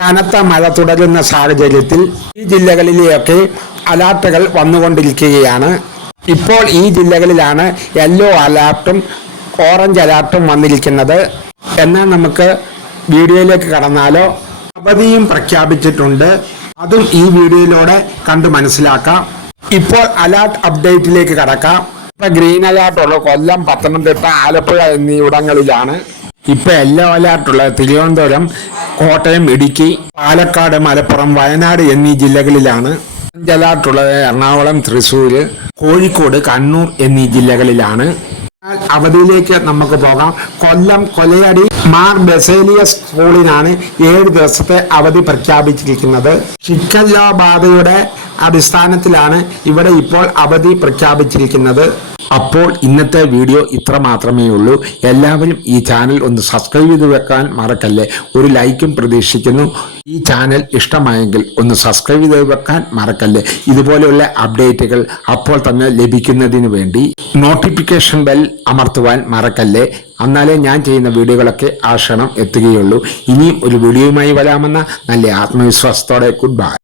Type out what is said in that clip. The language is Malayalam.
കനത്ത മഴ തുടരുന്ന സാഹചര്യത്തിൽ ഈ ജില്ലകളിലെയൊക്കെ അലർട്ടുകൾ വന്നുകൊണ്ടിരിക്കുകയാണ്. ഇപ്പോൾ ഈ ജില്ലകളിലാണ് യെല്ലോ അലർട്ടും ഓറഞ്ച് അലർട്ടും വന്നിരിക്കുന്നത്. എന്നാൽ നമുക്ക് വീഡിയോയിലേക്ക് കടന്നാലോ? അവധിയും പ്രഖ്യാപിച്ചിട്ടുണ്ട്. അതും ഈ വീഡിയോയിലൂടെ കണ്ടു മനസ്സിലാക്കാം. ഇപ്പോൾ അലർട്ട് അപ്ഡേറ്റിലേക്ക് കടക്കാം. ഇപ്പൊ ഗ്രീൻ അലർട്ടുള്ള കൊല്ലം, പത്തനംതിട്ട, ആലപ്പുഴ എന്നിവിടങ്ങളിലാണ്. ഇപ്പൊ യെല്ലോ അലർട്ടുള്ളത് തിരുവനന്തപുരം, കോട്ടയം, ഇടുക്കി, പാലക്കാട്, മലപ്പുറം, വയനാട് എന്നീ ജില്ലകളിലാണ്. ഓറഞ്ച് അലർട്ടുള്ളത് എറണാകുളം, തൃശ്ശൂർ, കോഴിക്കോട്, കണ്ണൂർ എന്നീ ജില്ലകളിലാണ്. അവധിയിലേക്ക് നമുക്ക് പോകാം. കൊല്ലം കൊലയടി മാർ ബസേലിയസ് സ്കൂളിനാണ് 7 ദിവസത്തെ അവധി പ്രഖ്യാപിച്ചിരിക്കുന്നത്. ഷിഗല്ല ബാധയുടെ അടിസ്ഥാനത്തിലാണ് ഇവിടെ ഇപ്പോൾ അവധി പ്രഖ്യാപിച്ചിരിക്കുന്നത്. അപ്പോൾ ഇന്നത്തെ വീഡിയോ ഇത്ര മാത്രമേ ഉള്ളൂ. എല്ലാവരും ഈ ചാനൽ ഒന്ന് സബ്സ്ക്രൈബ് ചെയ്ത് വെക്കാൻ മറക്കല്ലേ. ഒരു ലൈക്കും പ്രതീക്ഷിക്കുന്നു. ഈ ചാനൽ ഇഷ്ടമായെങ്കിൽ ഒന്ന് സബ്സ്ക്രൈബ് ചെയ്ത് വെക്കാൻ മറക്കല്ലേ. ഇതുപോലെയുള്ള അപ്ഡേറ്റുകൾ അപ്പോൾ തന്നെ ലഭിക്കുന്നതിന് വേണ്ടി നോട്ടിഫിക്കേഷൻ ബെൽ അമർത്തുവാൻ മറക്കല്ലേ. എന്നാലേ ഞാൻ ചെയ്യുന്ന വീഡിയോകളൊക്കെ ആ ക്ഷണം എത്തുകയുള്ളൂ. ഇനിയും ഒരു വീഡിയോയുമായി വരാമെന്ന നല്ല ആത്മവിശ്വാസത്തോടെ ഗുഡ് ബൈ.